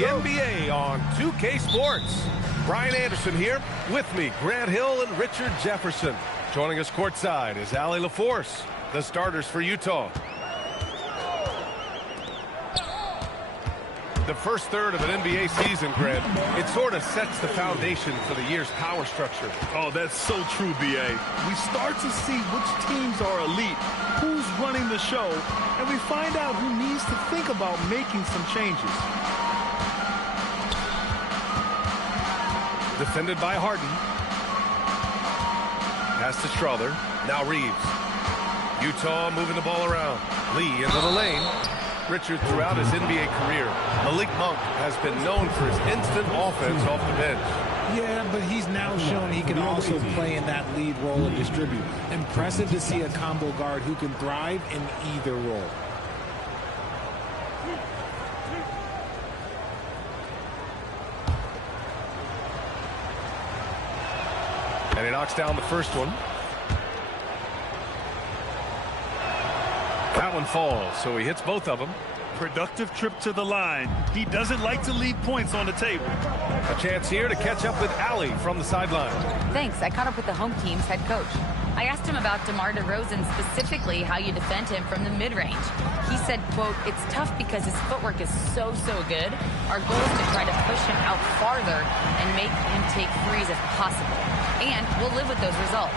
the NBA on 2K Sports. Brian Anderson here. With me, Grant Hill and Richard Jefferson. Joining us courtside is Allie LaForce, the starters for Utah. The first third of an NBA season, Grant, it sort of sets the foundation for the year's power structure. Oh, that's so true, B.A. We start to see which teams are elite, who's running the show, and we find out who needs to think about making some changes. Defended by Harden. Pass to Strother. Now Reeves. Utah moving the ball around. Lee into the lane. Richard, throughout his NBA career, Malik Monk has been known for his instant offense off the bench. Yeah, but he's now shown he can also play in that lead role and distribute. Impressive to see a combo guard who can thrive in either role. And he knocks down the first one. That one falls, so he hits both of them. Productive trip to the line. He doesn't like to leave points on the table. A chance here to catch up with Allie from the sideline. Thanks. I caught up with the home team's head coach. I asked him about DeMar DeRozan, specifically how you defend him from the mid-range. He said, quote, "It's tough because his footwork is so good. Our goal is to try to push him out farther and make him take threes if possible. And we'll live with those results.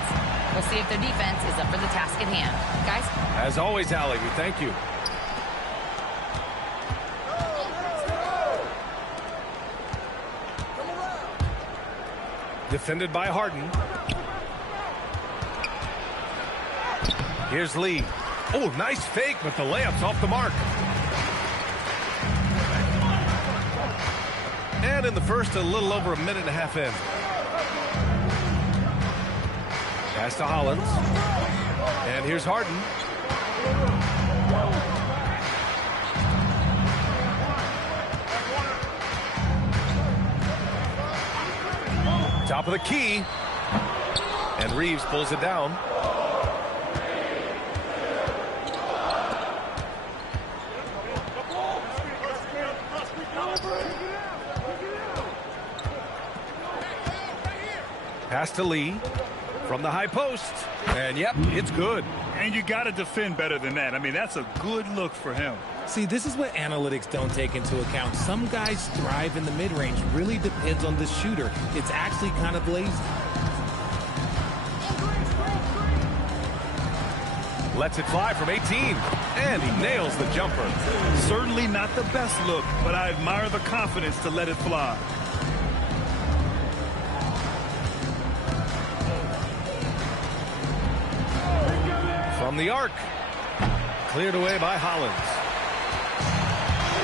We'll see if their defense is up for the task at hand." Guys? As always, Allie, we thank you. Defended by Harden. Here's Lee. Oh, nice fake, but the layup's off the mark. And in the first, a little over a minute and a half in. Pass to Hollins. And here's Harden. Top of the key. And Reeves pulls it down. Pass to Lee from the high post. And yep, it's good. And you got to defend better than that. I mean, that's a good look for him. See, this is what analytics don't take into account. Some guys thrive in the mid-range. Really depends on the shooter. It's actually kind of lazy. Lets it fly from 18. And he nails the jumper. Certainly not the best look, but I admire the confidence to let it fly. From the arc. Cleared away by Hollins.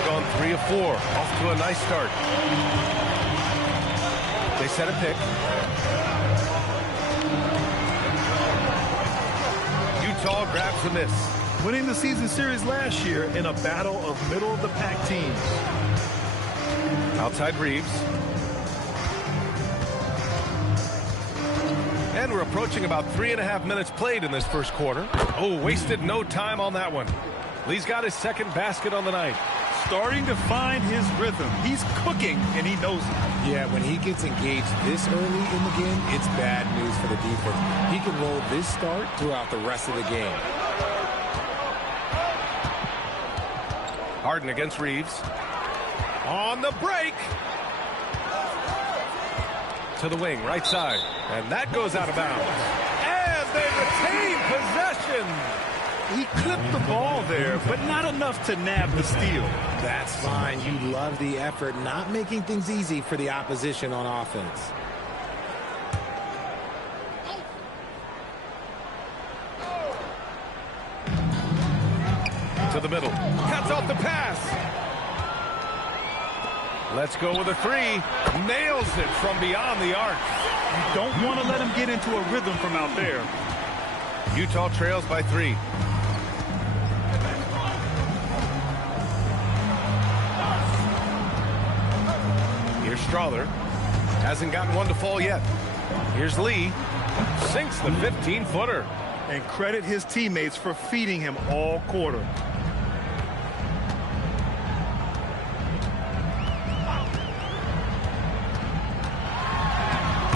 Gone 3 of 4. Off to a nice start. They set a pick. Utah grabs the miss. Winning the season series last year in a battle of middle-of-the-pack teams. Outside Reeves. And we're approaching about 3.5 minutes played in this first quarter. Oh, wasted no time on that one. Lee's got his second basket on the night. Starting to find his rhythm. He's cooking, and he knows it. Yeah, when he gets engaged this early in the game, it's bad news for the defense. He can roll this start throughout the rest of the game. Harden against Reeves. On the break. To the wing, right side. And that goes out of bounds. And they retain possession. He clipped the ball there, but not enough to nab the steal. That's fine. You love the effort, not making things easy for the opposition on offense. To the middle. Cuts off the pass. Let's go with a 3. Nails it from beyond the arc. You don't want to let him get into a rhythm from out there. Utah trails by 3. Here's Strother. Hasn't gotten one to fall yet. Here's Lee. Sinks the 15-footer. And credit his teammates for feeding him all quarter.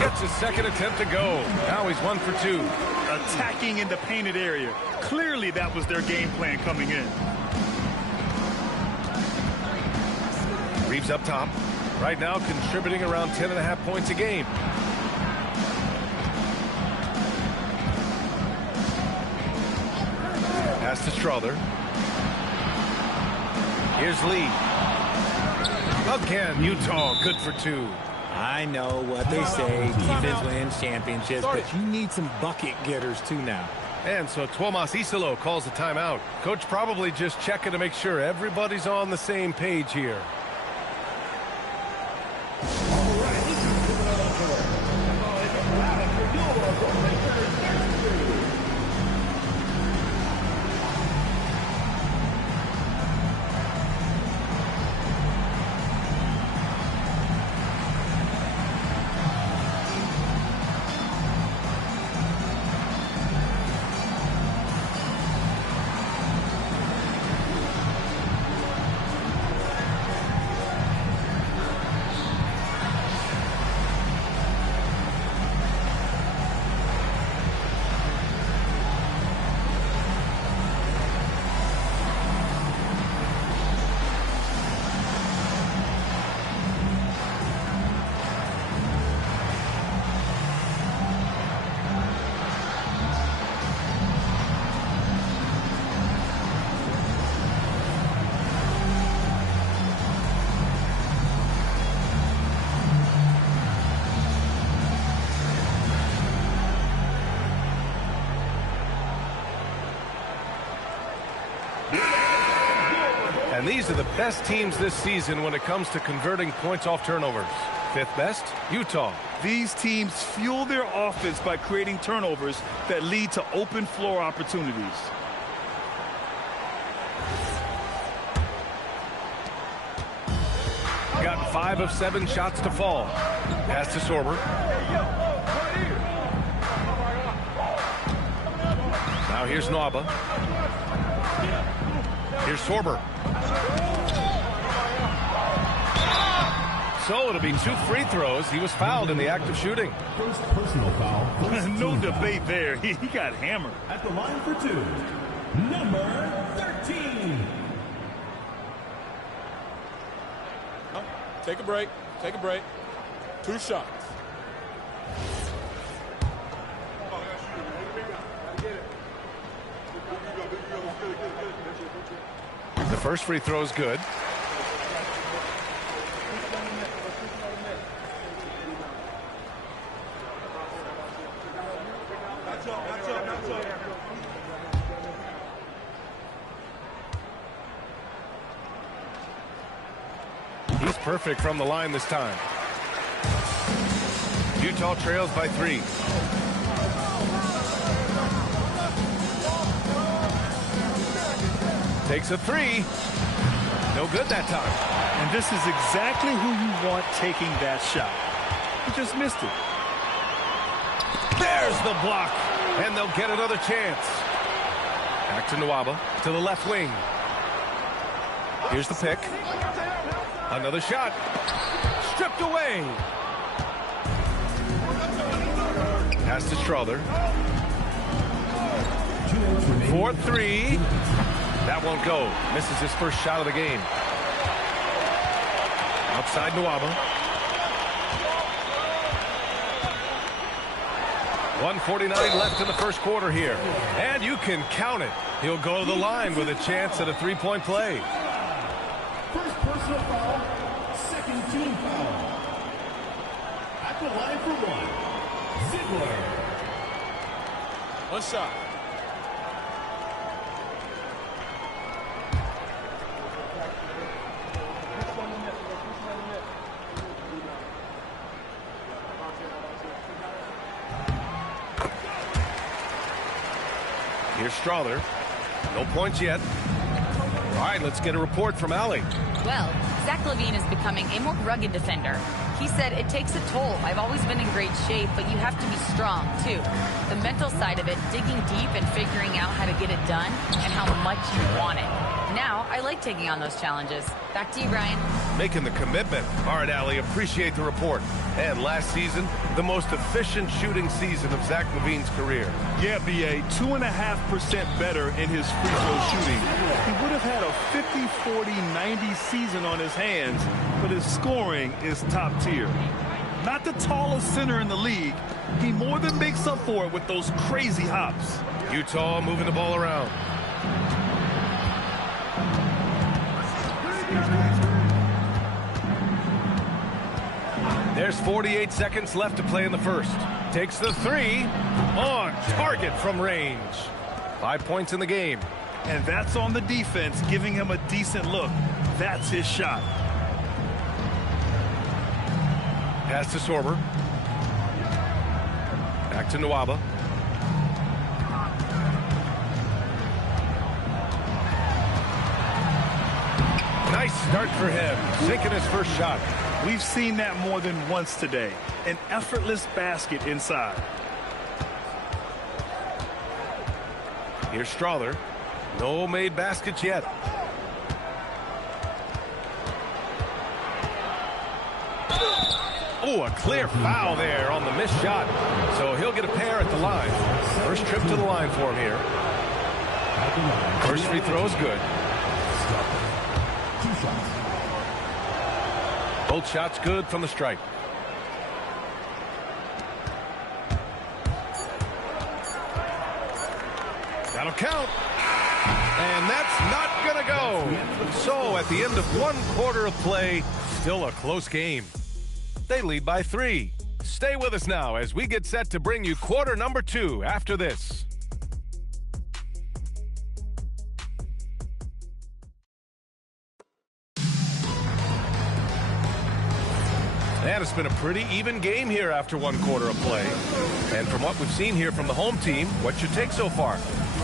Gets his second attempt to go. Now he's 1 for 2. Attacking in the painted area. Clearly that was their game plan coming in. Reeves up top. Right now contributing around 10.5 points a game. Pass to Strother. Here's Lee. Again, Utah good for 2. I know what they say, defense wins championships, but you need some bucket getters too now. And so Tuomas Isalo calls the timeout. Coach probably just checking to make sure everybody's on the same page here. And these are the best teams this season when it comes to converting points off turnovers. 5th best, Utah. These teams fuel their offense by creating turnovers that lead to open floor opportunities. Got 5 of 7 shots to fall. Pass to Sorber. Now here's Nwaba. Here's Sorber. So it'll be 2 free throws. He was fouled in the act of shooting. First personal foul. No debate there. He got hammered. At the line for 2, number 13. Take a break. Take a break. 2 shots. The first free throw is good. He's perfect from the line this time. Utah trails by 3. Takes a 3. No good that time. And this is exactly who you want taking that shot. He just missed it. There's the block. And they'll get another chance. Back to Nwaba. To the left wing. Here's the pick. Another shot. Stripped away. Pass to Strother. 4-3. That won't go. Misses his first shot of the game. Outside Nwaba. 1:49 left in the first quarter here. And you can count it. He'll go to the line with a chance at a 3-point play. First personal foul, second team foul. At the line for 1, Ziegler. 1 shot. Here's Strother. No points yet. All right, let's get a report from Allie. Well, Zach LaVine is becoming a more rugged defender. He said, it takes a toll. I've always been in great shape, but you have to be strong, too. The mental side of it, digging deep and figuring out how to get it done and how much you want it. Now, I like taking on those challenges. Back to you, Brian. Making the commitment. All right, Allie, appreciate the report. And last season, the most efficient shooting season of Zach LaVine's career. Yeah, B.A., 2.5% better in his free throw shooting. He would have had a 50-40-90 season on his hands, but his scoring is top tier. Not the tallest center in the league, he more than makes up for it with those crazy hops. Utah moving the ball around. There's 48 seconds left to play in the first. Takes the three. On target from range. 5 points in the game. And that's on the defense, giving him a decent look. That's his shot. Pass to Sorber. Back to Nwaba. Nice start for him. Sinking his first shot. We've seen that more than once today. An effortless basket inside. Here's Strother. No made baskets yet. Oh, a clear foul there on the missed shot. So he'll get a pair at the line. First trip to the line for him here. First free throw is good. Both shots good from the stripe. That'll count. And that's not going to go. So at the end of 1 quarter of play, still a close game. They lead by 3. Stay with us now as we get set to bring you quarter number 2 after this. And it's been a pretty even game here after 1 quarter of play. And from what we've seen here from the home team, what's your take so far?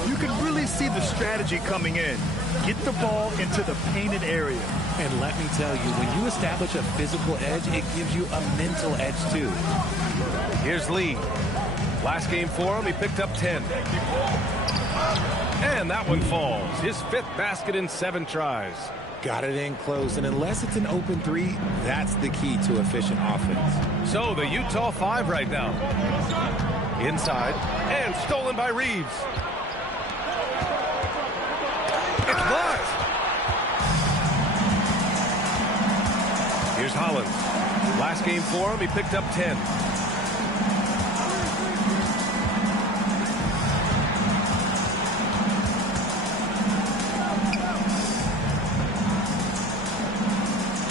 You can really see the strategy coming in. Get the ball into the painted area. And let me tell you, when you establish a physical edge, it gives you a mental edge too. Here's Lee. Last game for him, he picked up 10. And that one falls. His 5th basket in 7 tries. Got it in close, and unless it's an open 3, that's the key to efficient offense. So the Utah 5 right now. Inside, and stolen by Reeves. It's blocked. Here's Hollins. Last game for him, he picked up 10.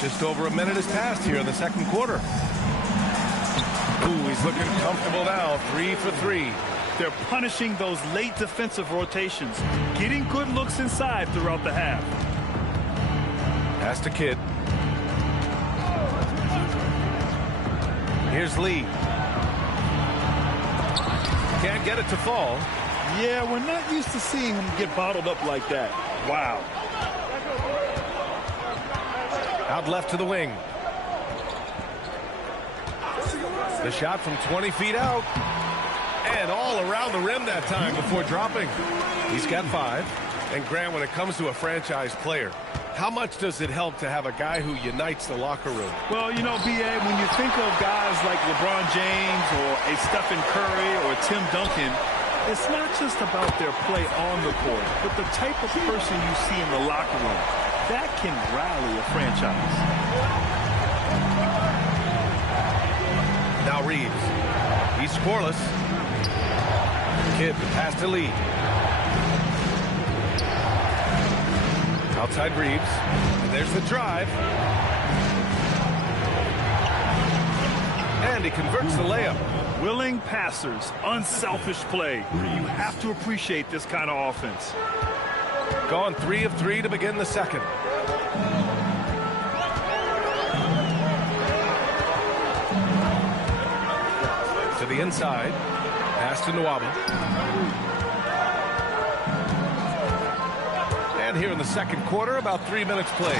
Just over a minute has passed here in the second quarter. Ooh, he's looking comfortable now. 3 for 3. They're punishing those late defensive rotations, getting good looks inside throughout the half. Pass to Kidd. Here's Lee. Can't get it to fall. Yeah, we're not used to seeing him get bottled up like that. Wow. Out left to the wing. The shot from 20 feet out. And all around the rim that time before dropping. He's got 5. And Grant, when it comes to a franchise player, how much does it help to have a guy who unites the locker room? Well, you know, B.A., when you think of guys like LeBron James or a Stephen Curry or Tim Duncan, it's not just about their play on the court, but the type of person you see in the locker room. That can rally a franchise. Now Reeves. He's scoreless. Kidd, the pass to Lee. Outside Reeves. And there's the drive. And he converts the layup. Willing passers, unselfish play. You have to appreciate this kind of offense. Gone 3 of 3 to begin the second. To the inside. Pass to Nwaba. And here in the second quarter, about 3 minutes played.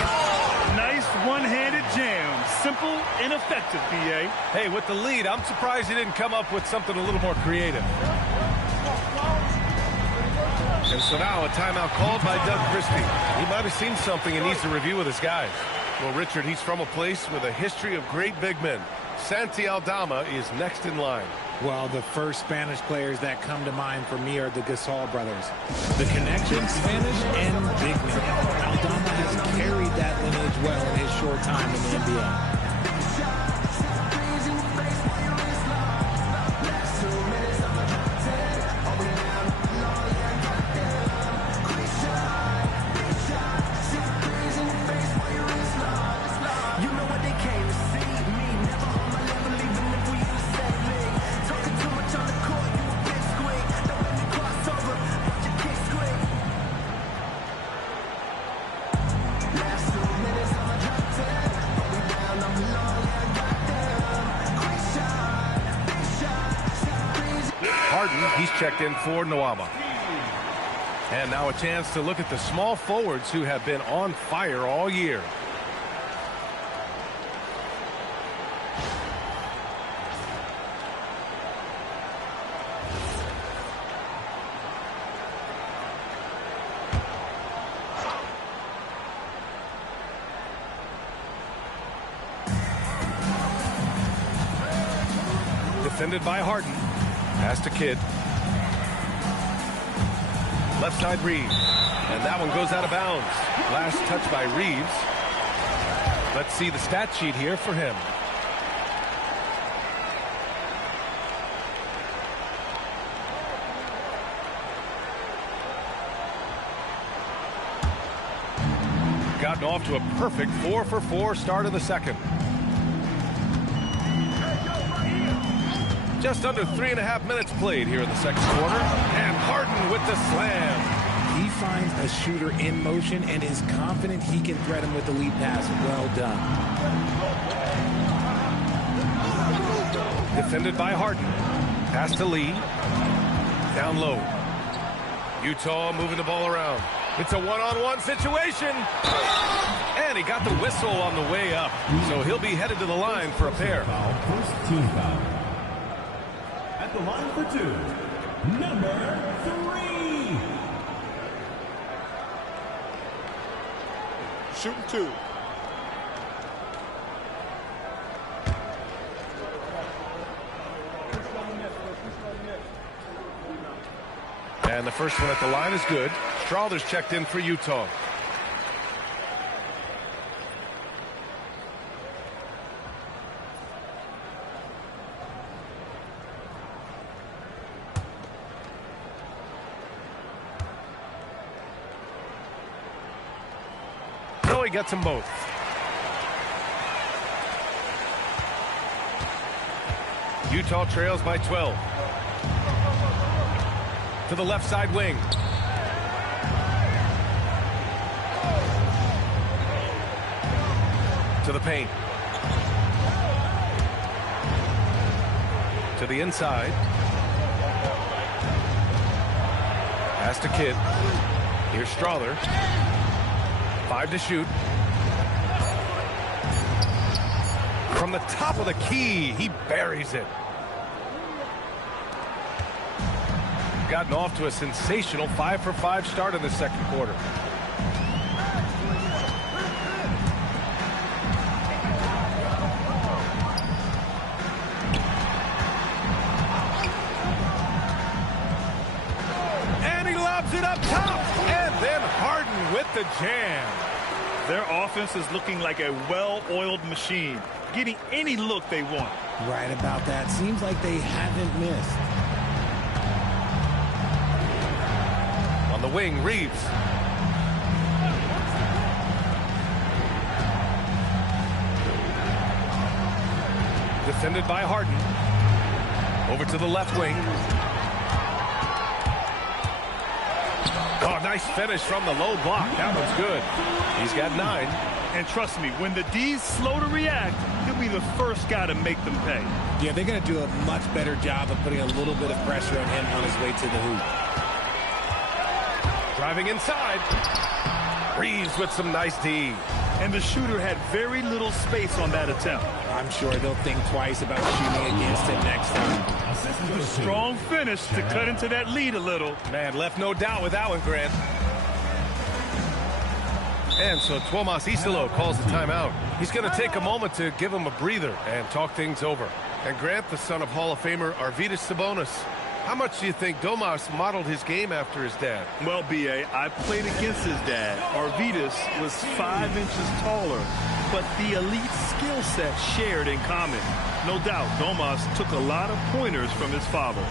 Nice one-handed jam. Simple and effective, B.A. Hey, with the lead, I'm surprised he didn't come up with something a little more creative. And so now a timeout called by Doug Christie. He might have seen something and needs to review with his guys. Well, Richard, he's from a place with a history of great big men. Santi Aldama is next in line. Well, the first Spanish players that come to mind for me are the Gasol brothers. The connection, Spanish and big men. Aldama has carried that lineage well in his short time in the NBA. He's checked in for Nwaba. And now a chance to look at the small forwards who have been on fire all year. Defended by Harden. Pass to Kidd. Left side Reeves. And that one goes out of bounds. Last touch by Reeves. Let's see the stat sheet here for him. Gotten off to a perfect 4-for-4 start of the second. Just under 3.5 minutes played here in the second quarter. And Harden with the slam. He finds a shooter in motion and is confident he can thread him with the lead pass. Well done. Defended by Harden. Pass to Lee. Down low. Utah moving the ball around. It's a one-on-one situation. And he got the whistle on the way up. So he'll be headed to the line for a pair. First team foul. At the line for two, number 3. Shooting 2. And the first one at the line is good. Strawther's checked in for Utah. He gets them both. Utah trails by 12. To the left side wing. To the paint. To the inside. Pass to Kidd. Here's Strawther. 5 to shoot. From the top of the key, he buries it. Gotten off to a sensational 5-for-5 start in the second quarter. And he lobs it up top. And then Harden with the jam. Their offense is looking like a well-oiled machine, getting any look they want. Right about that. Seems like they haven't missed. On the wing, Reeves. Defended by Harden. Over to the left wing. Oh, nice finish from the low block. That one's good. He's got 9. And trust me, when the D's slow to react, he'll be the first guy to make them pay. Yeah, they're going to do a much better job of putting a little bit of pressure on him on his way to the hoop. Driving inside. Reeves with some nice D. And the shooter had very little space on that attempt. I'm sure they'll think twice about shooting against him next time. strong finish to cut into that lead a little. Man, left no doubt with that one, Grant. And so Tuomas Isalo calls the timeout. He's going to take a moment to give him a breather and talk things over. And Grant, the son of Hall of Famer Arvydas Sabonis, how much do you think Domas modeled his game after his dad? Well, B.A., I played against his dad. Arvydas was 5 inches taller, but the elite skill set shared in common. No doubt, Domas took a lot of pointers from his father.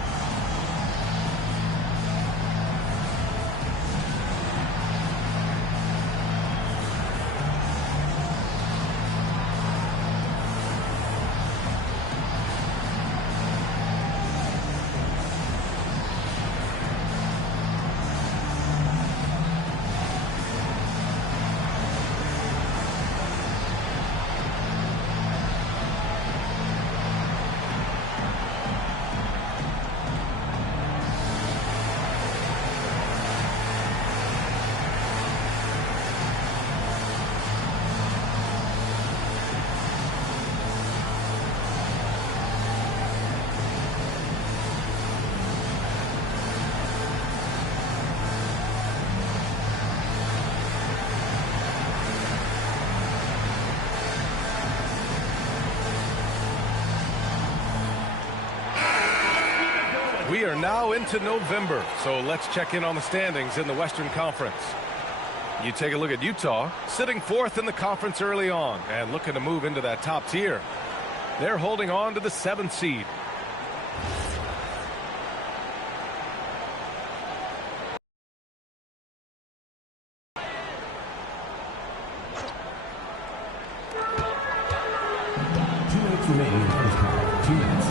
We are now into November, so let's check in on the standings in the Western Conference. You take a look at Utah, sitting 4th in the conference early on and looking to move into that top tier. They're holding on to the 7th seed. Remaining in the first half. 2 minutes.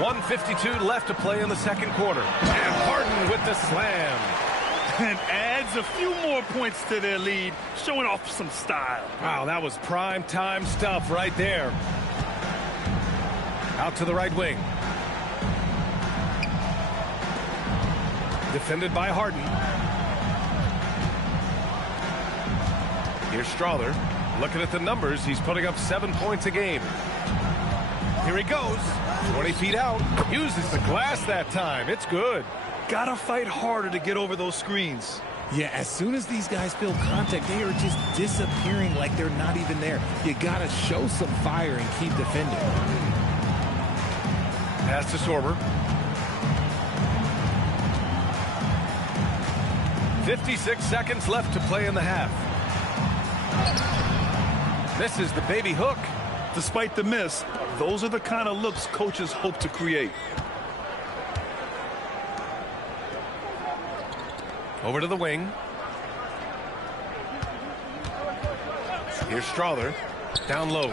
1:52 left to play in the second quarter. And Harden with the slam. And adds a few more points to their lead, showing off some style. Wow, that was prime time stuff right there. Out to the right wing. Defended by Harden. Here's Strother. Looking at the numbers, he's putting up 7 points a game. Here he goes. 20 feet out. Uses the glass that time. It's good. Gotta fight harder to get over those screens. Yeah, as soon as these guys feel contact, they are just disappearing like they're not even there. You gotta show some fire and keep defending. Pass to Sorber. 56 seconds left to play in the half. Misses the baby hook. Despite the miss, those are the kind of looks coaches hope to create. Over to the wing. Here's Strother. Down low.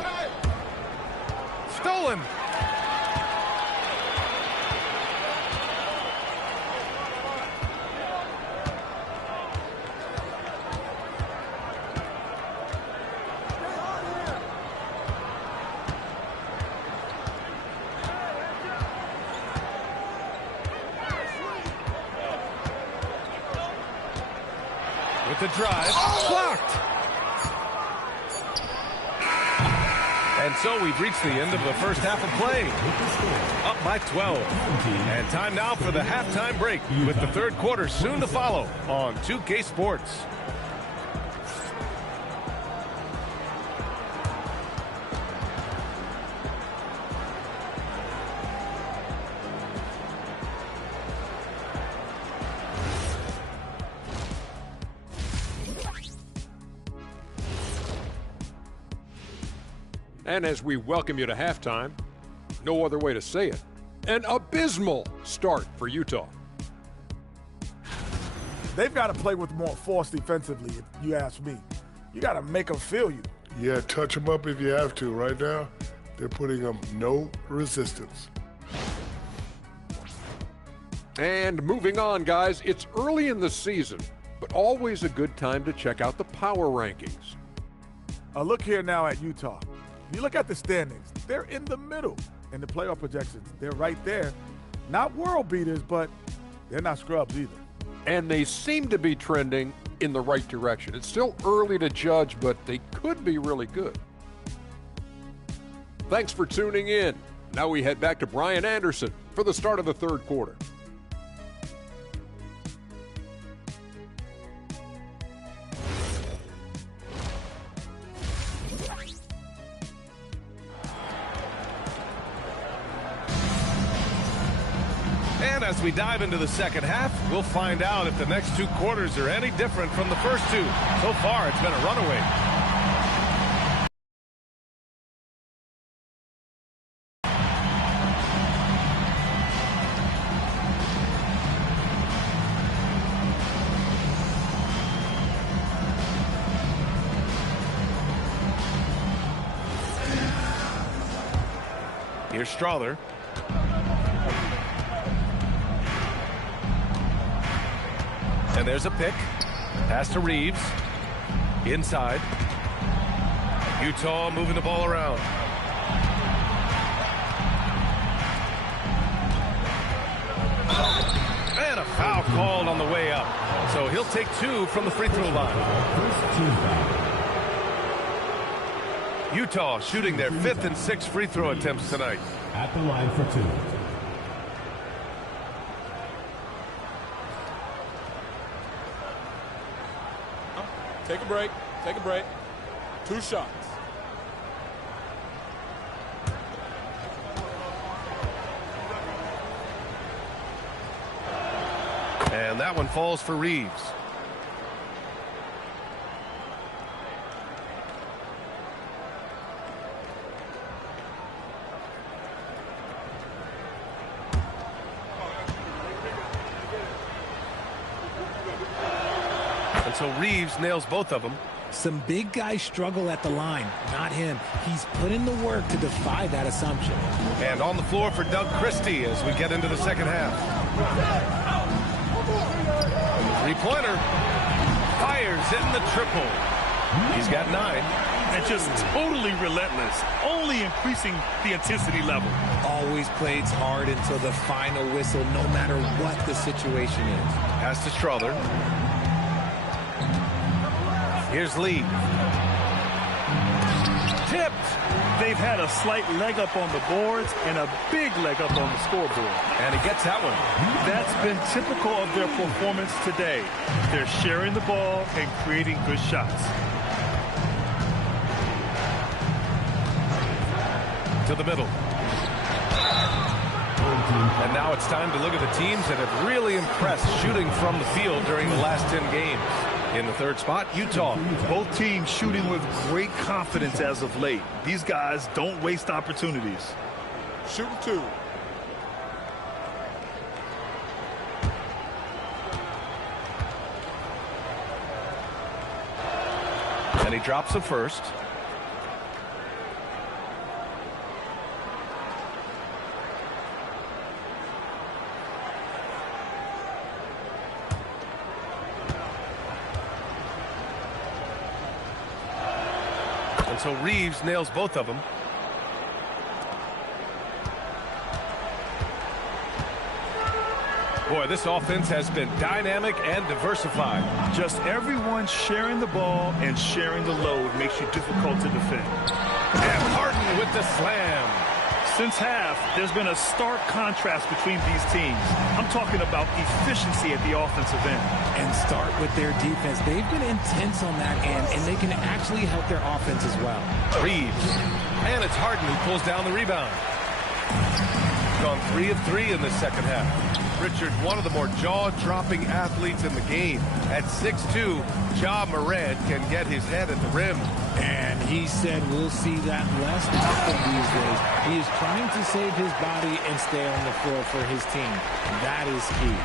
Stolen. With the drive, blocked. And so we've reached the end of the first half of play. Up by 12. And time now for the halftime break with the third quarter soon to follow on 2K Sports. And as we welcome you to halftime, no other way to say it, an abysmal start for Utah. They've got to play with more force defensively, if you ask me. You got to make them feel you. Yeah, touch them up if you have to. Right now, they're putting them no resistance. And moving on, guys, it's early in the season, but always a good time to check out the power rankings. Look here now at Utah. If you look at the standings, they're in the middle. In the playoff projections, they're right there. Not world beaters, but they're not scrubs either. And they seem to be trending in the right direction. It's still early to judge, but they could be really good. Thanks for tuning in. Now we head back to Brian Anderson for the start of the third quarter. And as we dive into the second half, we'll find out if the next two quarters are any different from the first two. So far, it's been a runaway. Here's Strother. And there's a pick. Pass to Reeves. Inside. Utah moving the ball around. And a foul called on the way up. So he'll take two from the free throw line. Utah shooting their 5th and 6th free throw attempts tonight. At the line for two. Take a break. Take a break. 2 shots. And that one falls for Reeves. And so Reeves nails both of them. Some big guys struggle at the line, not him. He's put in the work to defy that assumption. And on the floor for Doug Christie as we get into the second half. Three-pointer. Fires in the triple. He's got 9. And just totally relentless, only increasing the intensity level. Always plays hard until the final whistle, no matter what the situation is. Pass to Strother. Here's Lee. Tipped. They've had a slight leg up on the boards and a big leg up on the scoreboard. And he gets that one. That's been typical of their performance today. They're sharing the ball and creating good shots. To the middle. And now it's time to look at the teams that have really impressed shooting from the field during the last 10 games. In the third spot, Utah. Both teams shooting with great confidence as of late. These guys don't waste opportunities. Shooting 2. And he drops the first. And so Reeves nails both of them. Boy, this offense has been dynamic and diversified. Just everyone sharing the ball and sharing the load makes you difficult to defend. And Harden with the slam. Since half, there's been a stark contrast between these teams. I'm talking about efficiency at the offensive end. And start with their defense. They've been intense on that end, and they can actually help their offense as well. Reeves. And it's Harden who pulls down the rebound. Gone 3 of 3 in the second half. Richard, one of the more jaw-dropping athletes in the game. At 6'2", Ja Morant can get his head at the rim. And he said we'll see that less often these days. He is trying to save his body and stay on the floor for his team. That is key.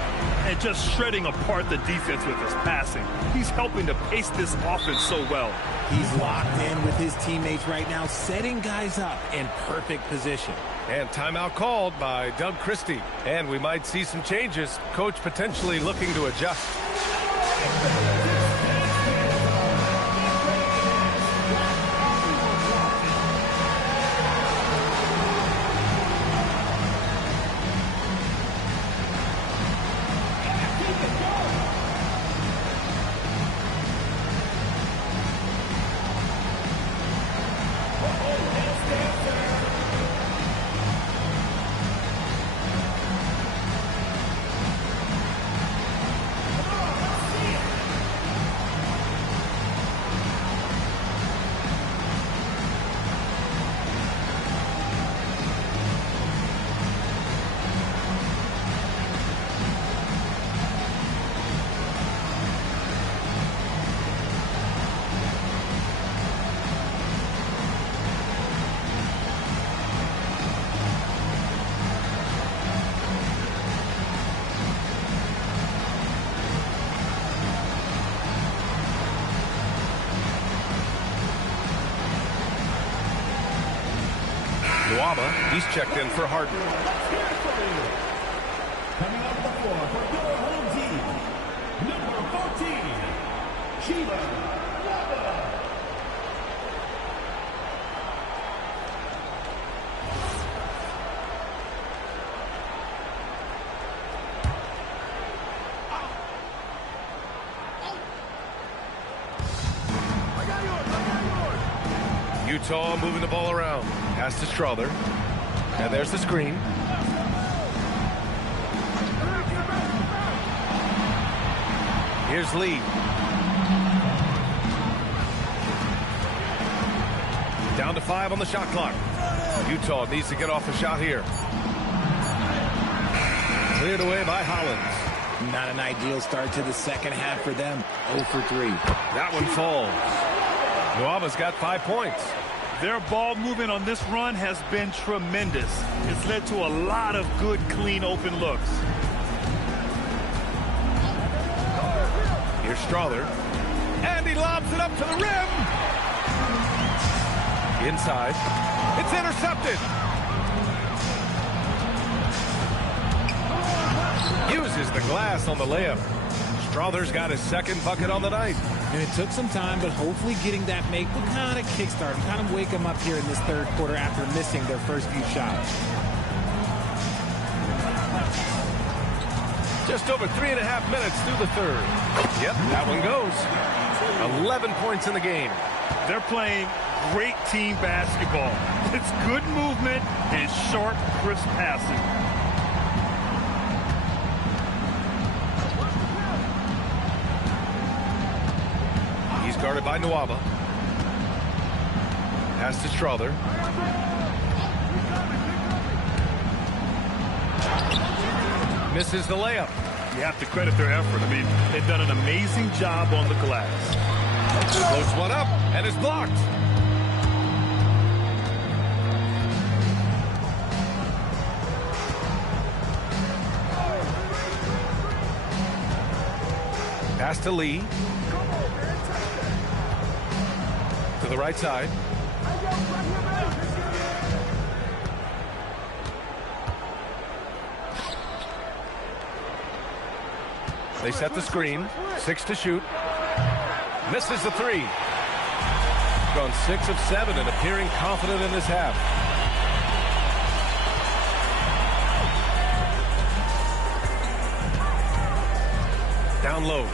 And just shredding apart the defense with his passing. He's helping to pace this offense so well. He's locked in with his teammates right now, setting guys up in perfect position. And timeout called by Doug Christie. And we might see some changes. Coach potentially looking to adjust. He's checked in for Harden. Coming off the floor for your home team, number 14, Sheila. Utah moving the ball around. Pass to Strother. And there's the screen. Here's Lee. Down to 5 on the shot clock. Utah needs to get off the shot here. Cleared away by Hollins. Not an ideal start to the second half for them. 0 for 3. That one falls. Nuava's got 5 points. Their ball movement on this run has been tremendous. It's led to a lot of good, clean, open looks. Here's Strother. And he lobs it up to the rim. Inside. It's intercepted. Uses the glass on the layup. Strother's got his second bucket on the night. And it took some time, but hopefully getting that make will kind of kickstart them, kind of wake them up here in this third quarter after missing their first few shots. Just over 3.5 minutes through the third. Yep, that one goes. 11 points in the game. They're playing great team basketball. It's good movement and sharp, crisp passing. Guarded by Nuava. Pass to Strother. Misses the layup. You have to credit their effort. I mean, they've done an amazing job on the glass. Floats one up and is blocked. Pass to Lee. To the right side. They set the screen. 6 to shoot. Misses the 3. Gone 6 of 7 and appearing confident in this half. Down low.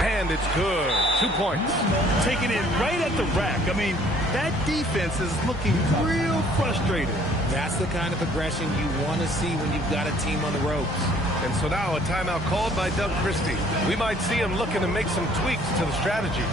And it's good. 2 points. Taking it right at the rack. I mean, that defense is looking real frustrated. That's the kind of aggression you want to see when you've got a team on the ropes. And so now a timeout called by Doug Christie. We might see him looking to make some tweaks to the strategy.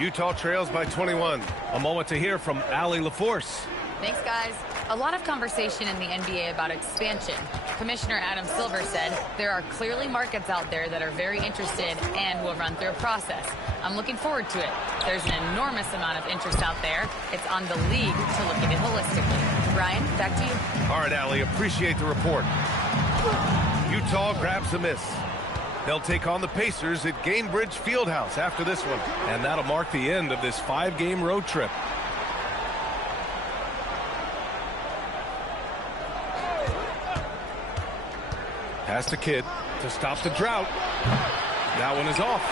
Utah trails by 21. A moment to hear from Allie LaForce. Thanks, guys. A lot of conversation in the NBA about expansion. Commissioner Adam Silver said there are clearly markets out there that are very interested and will run through a process. I'm looking forward to it. There's an enormous amount of interest out there. It's on the league to look at it holistically. Ryan, back to you. All right, Allie, appreciate the report. Utah grabs a miss. They'll take on the Pacers at Gainbridge Fieldhouse after this one. And that'll mark the end of this 5-game road trip. Pass to Kidd to stop the drought. That one is off.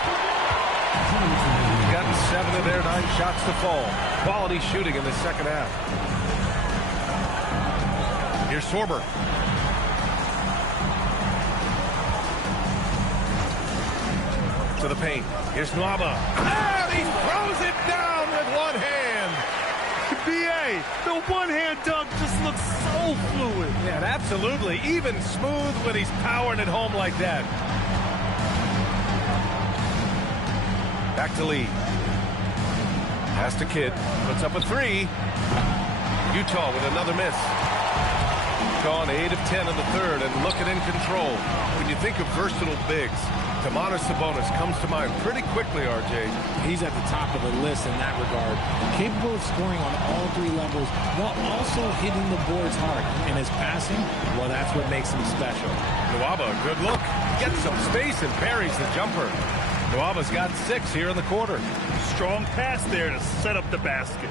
He's gotten 7 of their 9 shots to fall. Quality shooting in the second half. Here's Sorber. To the paint. Here's Nwaba. And he throws it down with one hand. B.A., the one-hand dunk just looks so fluid. Yeah, absolutely. Even smooth when he's powering it home like that. Back to Lee. Pass to Kidd. Puts up a 3. Utah with another miss. Gone 8 of 10 in the third and looking in control. When you think of versatile bigs, Domantas Sabonis comes to mind pretty quickly, RJ. He's at the top of the list in that regard. Capable of scoring on all 3 levels while also hitting the boards hard. And his passing, well, that's what makes him special. Nwaba, good look. Gets some space and buries the jumper. Nwaba's got 6 here in the quarter. Strong pass there to set up the basket.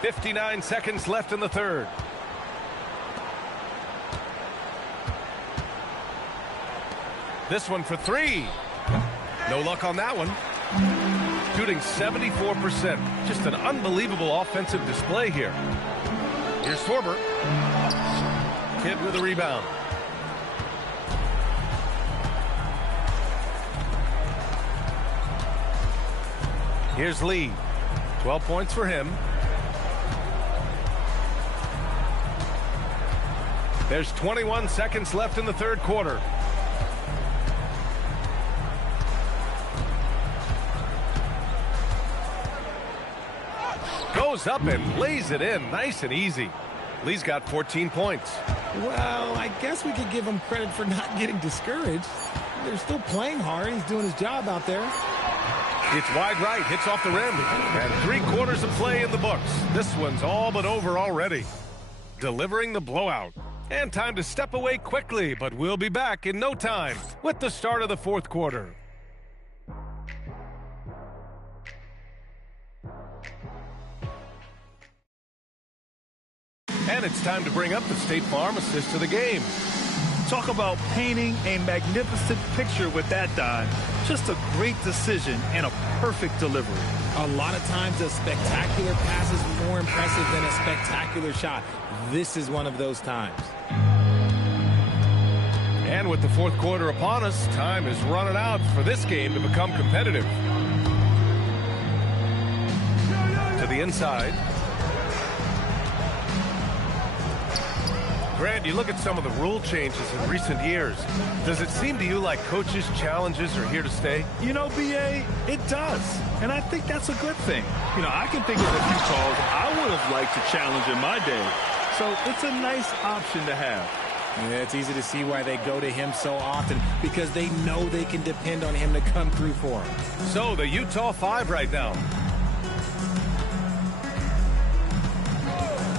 59 seconds left in the third. This one for 3. No luck on that one. Shooting 74%. Just an unbelievable offensive display here. Here's Sorber. Kidd with a rebound. Here's Lee. 12 points for him. There's 21 seconds left in the third quarter. Goes up and lays it in nice and easy. Lee's got 14 points. Well, I guess we could give him credit for not getting discouraged. They're still playing hard. He's doing his job out there. It's wide right, hits off the rim, and 3 quarters of play in the books. This one's all but over already. Delivering the blowout. And time to step away quickly, but we'll be back in no time with the start of the fourth quarter. And it's time to bring up the State Farm assist to the game. Talk about painting a magnificent picture with that dime. Just a great decision and a perfect delivery. A lot of times a spectacular pass is more impressive than a spectacular shot. This is one of those times. And with the fourth quarter upon us, time is running out for this game to become competitive. To the inside. Grant, you look at some of the rule changes in recent years. Does it seem to you like coaches' challenges are here to stay? You know, B.A., it does. And I think that's a good thing. You know, I can think of a few calls I would have liked to challenge in my day. So it's a nice option to have. Yeah, it's easy to see why they go to him so often, because they know they can depend on him to come through for them. So the Utah 5 right now.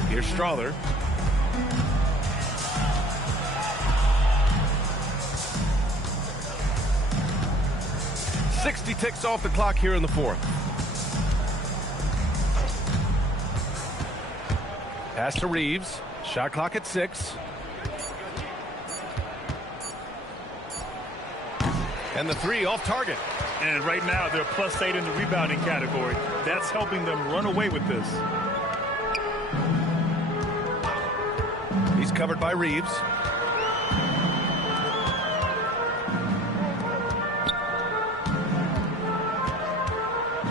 Here's Strother. .60 ticks off the clock here in the fourth. Pass to Reeves. Shot clock at 6. And the 3 off target. And right now they're +8 in the rebounding category. That's helping them run away with this. He's covered by Reeves.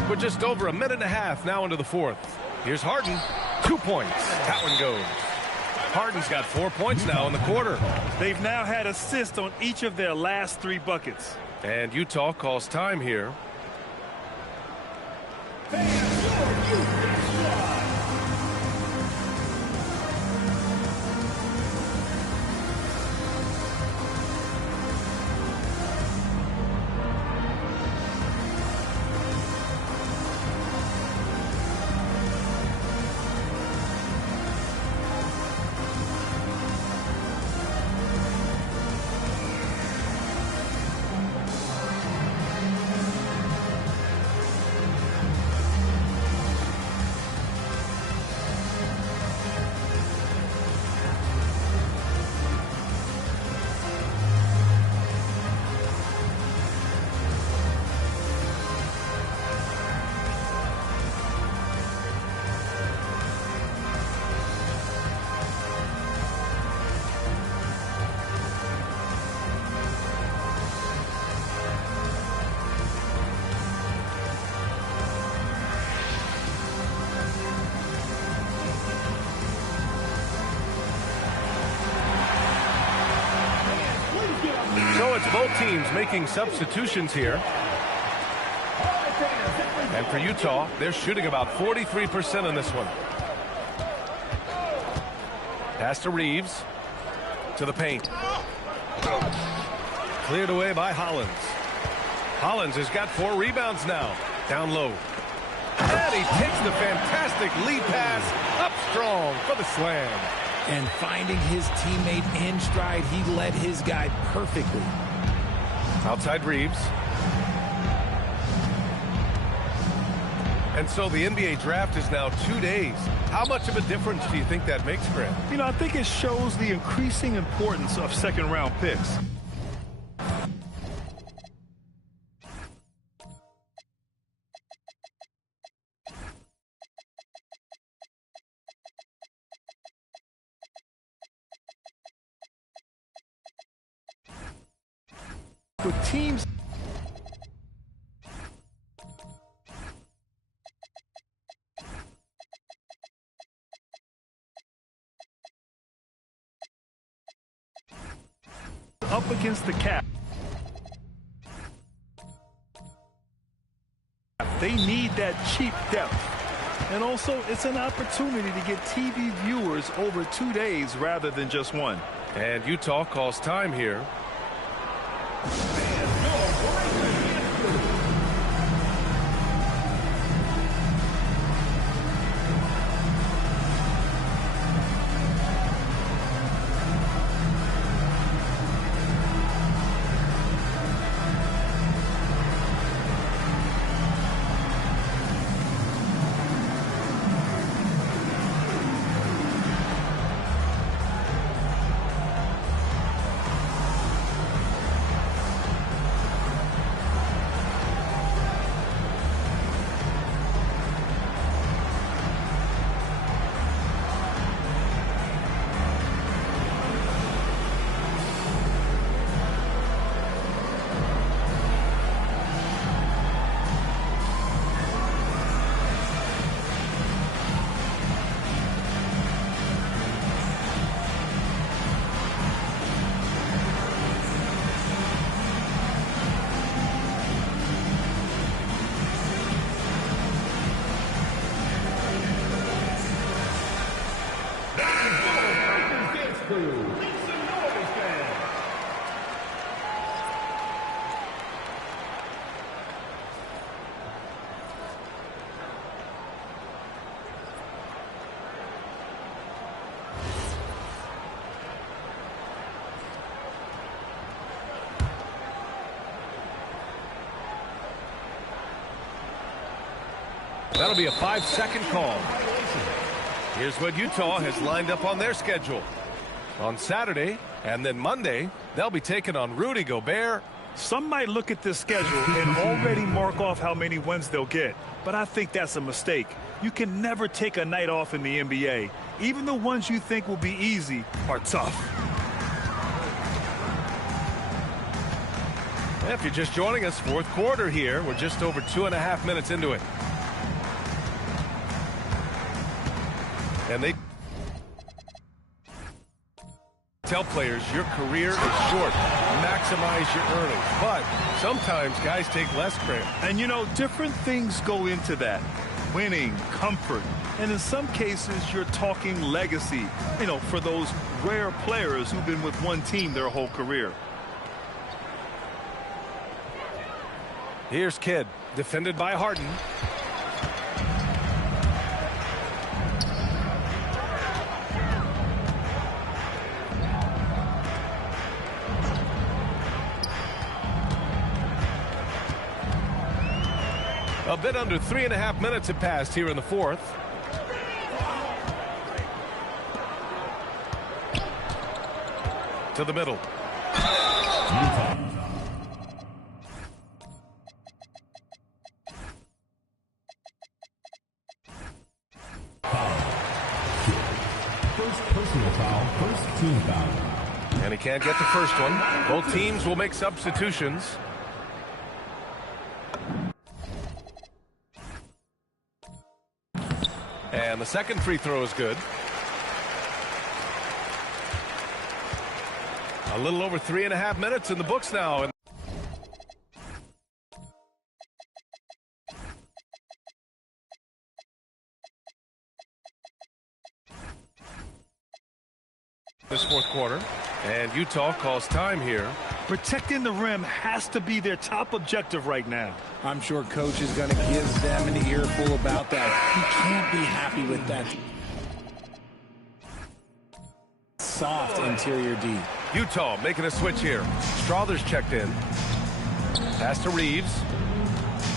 We're just over a minute and a half now into the fourth. Here's Harden. 2 points. That one goes. Harden's got 4 points now in the quarter. They've now had assists on each of their last 3 buckets. And Utah calls time here. So it's both teams making substitutions here. And for Utah, they're shooting about 43% on this one. Pass to Reeves. To the paint. Cleared away by Hollins. Hollins has got 4 rebounds now. Down low. And he takes the fantastic lead pass up strong for the slam. And finding his teammate in stride, he led his guy perfectly. Outside Reeves. And so the NBA draft is now 2 days. How much of a difference do you think that makes, Grant? You know, I think it shows the increasing importance of second-round picks. With teams up against the cap, they need that cheap depth. And also, it's an opportunity to get TV viewers over 2 days rather than just one. And Utah calls time here. That'll be a 5-second call. Here's what Utah has lined up on their schedule. On Saturday and then Monday, they'll be taking on Rudy Gobert. Some might look at this schedule and already mark off how many wins they'll get, but I think that's a mistake. You can never take a night off in the NBA. Even the ones you think will be easy are tough. If you're just joining us, fourth quarter here. We're just over 2.5 minutes into it. And they Tell players your career is short. Maximize your earnings. But sometimes guys take less credit. And, you know, different things go into that. Winning, comfort, and in some cases, you're talking legacy, you know, for those rare players who've been with one team their whole career. Here's Kidd, defended by Harden. A bit under 3.5 minutes have passed here in the fourth. To the middle. First personal foul, first team foul. And he can't get the first one. Both teams will make substitutions. And the second free throw is good. A little over 3.5 minutes in the books now. And this fourth quarter. And Utah calls time here. Protecting the rim has to be their top objective right now. I'm sure coach is going to give them an earful about that. He can't be happy with that soft interior D. Utah making a switch here. Strother's checked in. Pass to Reeves.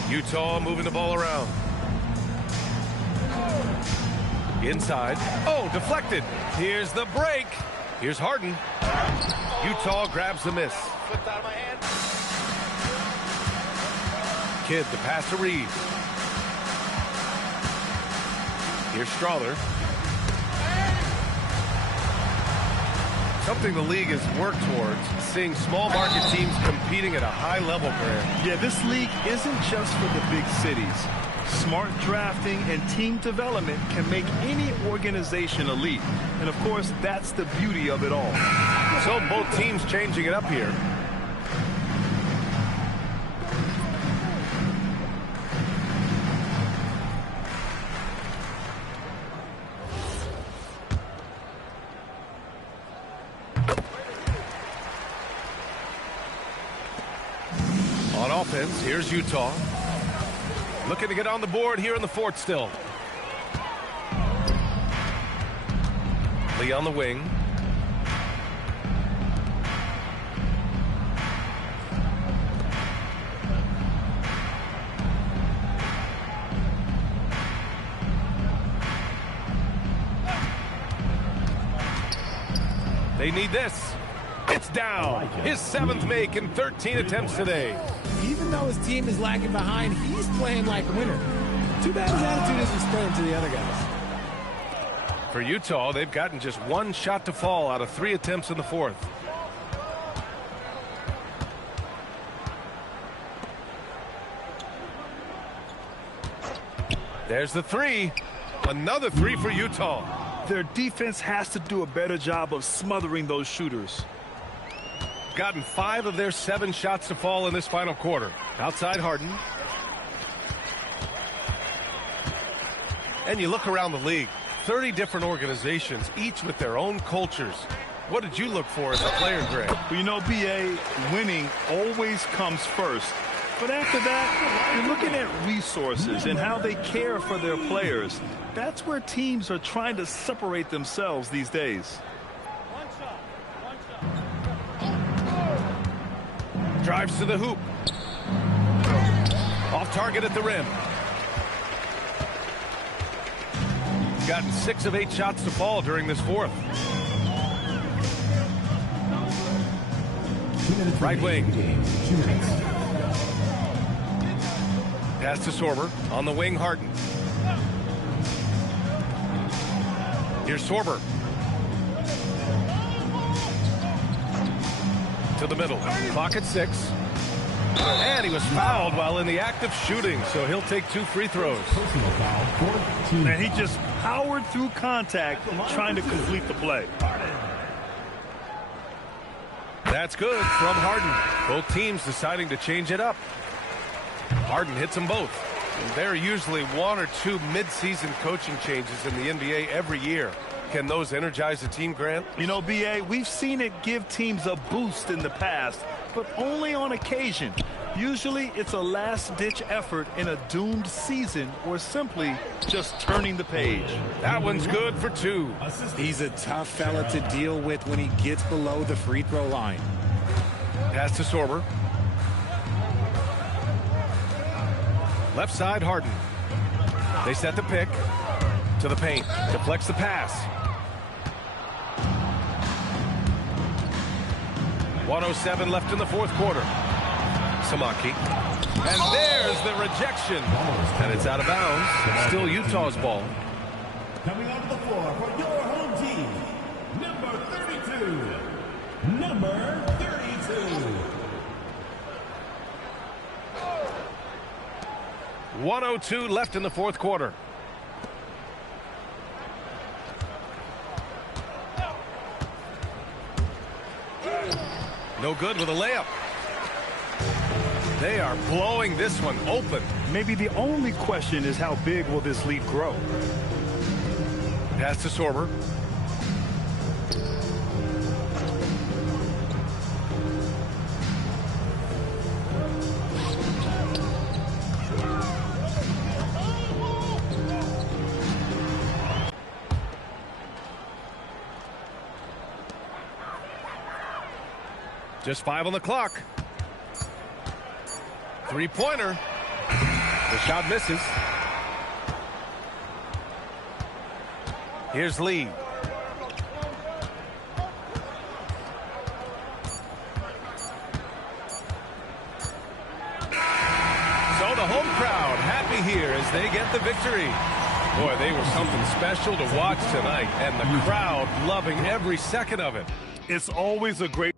Utah moving the ball around. Inside. Oh, deflected. Here's the break. Here's Harden. Utah grabs the miss. Flipped out of my hand. Kidd, the pass to Reeves. Here's Strother. Something the league has worked towards, seeing small market teams competing at a high level, Grant. Yeah, this league isn't just for the big cities. Smart drafting and team development can make any organization elite. And, of course, that's the beauty of it all. So both teams changing it up here. On offense, here's Utah. Looking to get on the board here in the fourth still. Lee on the wing. They need this. It's down. His 7th make in 13 attempts today. Even though his team is lagging behind, he's playing like a winner. Too bad his attitude isn't spreading to the other guys. For Utah, they've gotten just one shot to fall out of 3 attempts in the fourth. There's the three. Another three for Utah. Their defense has to do a better job of smothering those shooters. Gotten 5 of their 7 shots to fall in this final quarter. Outside Harden. And you look around the league, 30 different organizations, each with their own cultures. What did you look for as a player, Greg? Well, you know, B.A., winning always comes first. But after that, you're looking at resources and how they care for their players. That's where teams are trying to separate themselves these days. Drives to the hoop. Off target at the rim. Gotten 6 of 8 shots to fall during this fourth. Right wing. Pass to Sorber. On the wing, Harden. Here's Sorber. To the middle. Clock at 6. And he was fouled while in the act of shooting, so he'll take 2 free throws. And he just powered through contact trying to complete the play. That's good from Harden. Both teams deciding to change it up. Harden hits them both. And there are usually one or two mid-season coaching changes in the NBA every year. Can those energize the team, Grant? You know, B.A., we've seen it give teams a boost in the past, but only on occasion. Usually it's a last-ditch effort in a doomed season or simply just turning the page. That one's good for two. He's a tough fella to deal with when he gets below the free throw line. Pass to Sorber. Left side, Harden. They set the pick to the paint. Deflects the pass. 1:07 left in the fourth quarter. Samaki. And there's the rejection. And it's out of bounds. Still Utah's ball. Coming onto the floor for your home team, number 32. Number 32. 1:02 left in the fourth quarter. No good with a layup. They are blowing this one open. Maybe the only question is how big will this lead grow? Pass to Sorber. Just 5 on the clock. Three-pointer. The shot misses. Here's Lee. So the home crowd happy here as they get the victory. Boy, they were something special to watch tonight, and the crowd loving every second of it. It's always a great